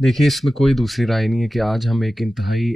देखिए, इसमें कोई दूसरी राय नहीं है कि आज हम एक इंतहाई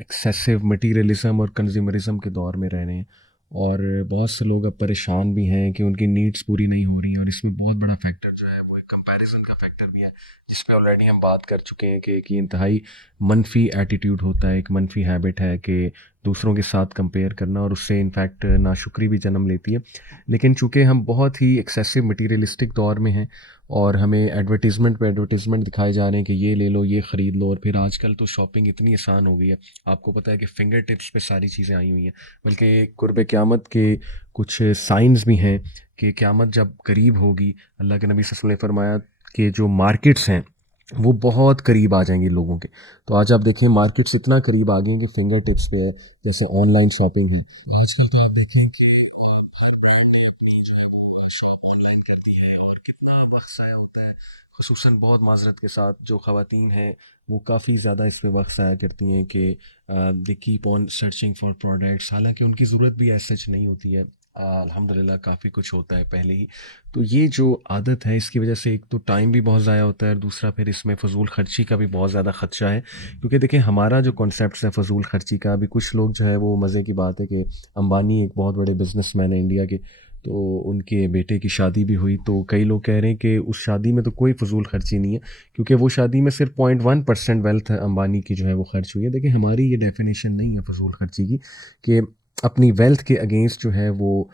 एक्सेसिव मटीरियलिज़्म और कंज़्यूमरिज़्म के दौर में रह रहे हैं। और बहुत से लोग अब परेशान भी हैं कि उनकी नीड्स पूरी नहीं हो रही हैं, और इसमें बहुत बड़ा फैक्टर जो है वो एक कंपैरिज़न का फैक्टर भी है, जिस पे ऑलरेडी हम बात कर चुके हैं कि एक ये इंतहाई मनफ़ी एटीट्यूड होता है, एक मनफ़ी हैबिट है कि दूसरों के साथ कंपेयर करना, और उससे इनफैक्ट नाशुक्री भी जन्म लेती है। लेकिन चूँकि हम बहुत ही एक्सेसिव मटीरियलिस्टिक दौर में हैं और हमें एडवर्टाइज़मेंट पे एडवर्टाइज़मेंट दिखाए जा रहे हैं कि ये ले लो, ये ख़रीद लो, और फिर आजकल तो शॉपिंग इतनी आसान हो गई है। आपको पता है कि फिंगर टिप्स पे सारी चीज़ें आई हुई हैं। बल्कि कुर्ब क़यामत के कुछ साइंस भी हैं कि क़यामत जब करीब होगी, अल्लाह के नबी सल्लल्लाहु अलैहि वसल्लम ने फरमाया कि जो मार्केट्स हैं वो बहुत करीब आ जाएंगी लोगों के। तो आज आप देखें, मार्केट्स इतना करीब आ गई हैं कि फिंगर टिप्स पे है, जैसे ऑनलाइन शॉपिंग ही। आजकल तो आप देखें कि हर ब्रांड ने अपनी जो है वो शॉप ऑनलाइन कर दी है, और कितना वक्त ज़ाया होता है। खुसूसन बहुत माजरत के साथ जो ख़वातीन हैं वो काफ़ी ज़्यादा इस पे वक्त ज़ाया करती हैं कि they keep on searching for products, हालांकि उनकी ज़रूरत भी ऐसे नहीं होती है। अल्हम्दुलिल्लाह काफ़ी कुछ होता है पहले ही। तो ये जो आदत है, इसकी वजह से एक तो टाइम भी बहुत ज़ाया होता है, और दूसरा फिर इसमें फ़जूल ख़र्ची का भी बहुत ज़्यादा ख़दशा है। क्योंकि देखिए, हमारा जो कॉन्सेप्ट है फ़जूल ख़र्ची का, अभी कुछ लोग जो है वो मज़े की बात है कि अंबानी एक बहुत बड़े बिजनेसमैन है इंडिया के, तो उनके बेटे की शादी भी हुई, तो कई लोग कह रहे हैं कि उस शादी में तो कोई फ़जूल ख़र्ची नहीं है, क्योंकि वो शादी में सिर्फ 0.1% वेल्थ अंबानी की जो है वो खर्च हुई है। देखिए, हमारी ये डेफिनेशन नहीं है फ़जूल ख़र्ची की कि अपनी वेल्थ के अगेंस्ट जो है वो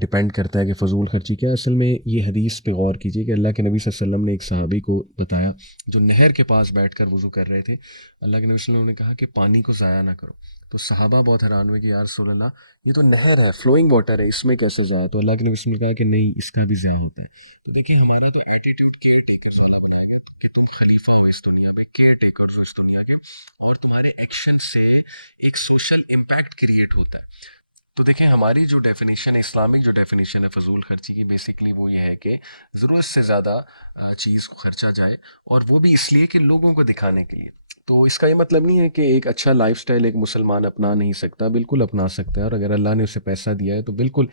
डिपेंड करता है कि फ़जूल ख़र्ची क्या है। असल में ये हदीस पे गौर कीजिए कि अल्लाह के नबी सल्लल्लाहु अलैहि वसल्लम ने एक सहाबी को बताया जो नहर के पास बैठकर वज़ू कर रहे थे। अल्लाह के नबी सल्लल्लाहु अलैहि वसल्लम ने कहा कि पानी को ज़ाया ना करो। तो सहाबा बहुत हैरान हुए कि या रसूल अल्लाह, ये तो नहर है, फ्लोइंग वाटर है, इसमें कैसे ज़ाया? तो अल्लाह के नबी सल्लल्लाहु अलैहि वसल्लम ने कहा कि नहीं, इसका भी ज़ाया होता है। तो देखिए, हमारा तो एटीट्यूड केयर टेकर ज़्यादा बनाया गया कि तुम खलीफा हो इस दुनिया में, केयर टेकर हो इस दुनिया के, और तुम्हारे एक्शन से एक सोशल इम्पैक्ट क्रिएट होता है। तो देखें, हमारी जो डेफिनेशन है, इस्लामिक जो डेफिनेशन है फ़जूल खर्ची की, बेसिकली वो ये है कि ज़रूरत से ज़्यादा चीज़ को खर्चा जाए, और वो भी इसलिए कि लोगों को दिखाने के लिए। तो इसका ये मतलब नहीं है कि एक अच्छा लाइफस्टाइल एक मुसलमान अपना नहीं सकता, बिल्कुल अपना सकता है, और अगर अल्लाह ने उसे पैसा दिया है तो बिल्कुल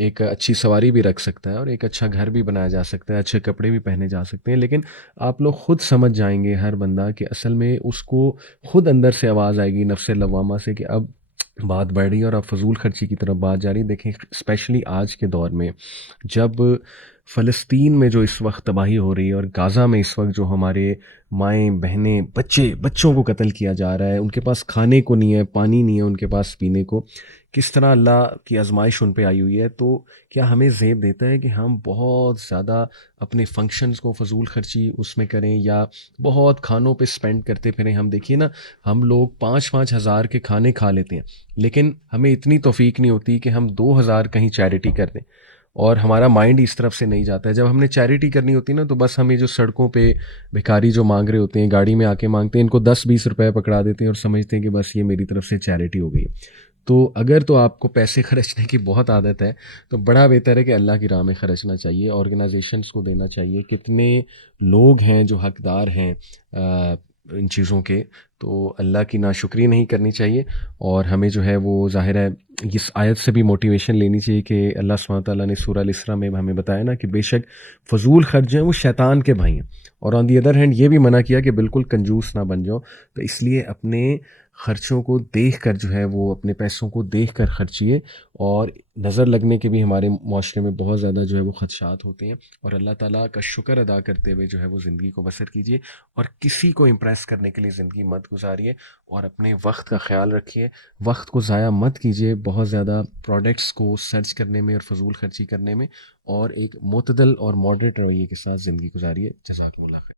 एक अच्छी सवारी भी रख सकता है, और एक अच्छा घर भी बनाया जा सकता है, अच्छे कपड़े भी पहने जा सकते हैं। लेकिन आप लोग खुद समझ जाएंगे, हर बंदा, कि असल में उसको खुद अंदर से आवाज़ आएगी नफ्स लवामा से कि अब बात बढ़ रही है और अब फजूल खर्ची की तरफ बात जा रही है। देखें, स्पेशली आज के दौर में जब फ़लस्तीन में जो इस वक्त तबाही हो रही है, और गाज़ा में इस वक्त जो हमारे माएँ बहनें बच्चों को कत्ल किया जा रहा है, उनके पास खाने को नहीं है, पानी नहीं है उनके पास पीने को, किस तरह अल्लाह की आजमाइश उन पे आई हुई है। तो क्या हमें ज़ेब देता है कि हम बहुत ज़्यादा अपने फंक्शंस को फजूल खर्ची उसमें करें, या बहुत खानों पे स्पेंड करते फिरें? हम देखिए ना, हम लोग 5-5 हज़ार के खाने खा लेते हैं, लेकिन हमें इतनी तौफीक नहीं होती कि हम 2 हज़ार कहीं चैरिटी कर दें, और हमारा माइंड इस तरफ से नहीं जाता है। जब हमने चैरिटी करनी होती है ना, तो बस हम ये जो सड़कों पे भिखारी जो मांग रहे होते हैं, गाड़ी में आके मांगते हैं, इनको 10-20 रुपए पकड़ा देते हैं और समझते हैं कि बस ये मेरी तरफ से चैरिटी हो गई। तो अगर तो आपको पैसे खर्चने की बहुत आदत है, तो बड़ा बेहतर है कि अल्लाह की राह में खर्चना चाहिए, ऑर्गेनाइजेशंस को देना चाहिए। कितने लोग हैं जो हकदार हैं इन चीज़ों के, तो अल्लाह की नाशुक्री नहीं करनी चाहिए। और हमें जो है वो ज़ाहिर है इस आयत से भी मोटिवेशन लेनी चाहिए कि अल्लाह सुब्हानहू व तआला ने सूरह अल-इसरा में हमें बताया ना कि बेशक फ़जूल खर्च जो हैं वो शैतान के भाई हैं, और ऑन दी अदर हैंड ये भी मना किया कि बिल्कुल कंजूस ना बन जाओ। तो इसलिए अपने खर्चों को देख कर जो है वो, अपने पैसों को देख कर खर्चिए, और नज़र लगने के भी हमारे माशरे में बहुत ज़्यादा जो है वो खदशात होते हैं, और अल्लाह ताला का शुक्र अदा करते हुए जो है वो ज़िंदगी को बसर कीजिए, और किसी को इम्प्रेस करने के लिए ज़िंदगी मत गुजारिए, और अपने वक्त का ख्याल रखिए, वक्त को ज़ाया मत कीजिए बहुत ज़्यादा प्रोडक्ट्स को सर्च करने में और फजूल खर्ची करने में, और एक मोतदल और मॉडरेट रवैये के साथ ज़िंदगी गुजारिए। जज़ाकमुल्लाह खैर।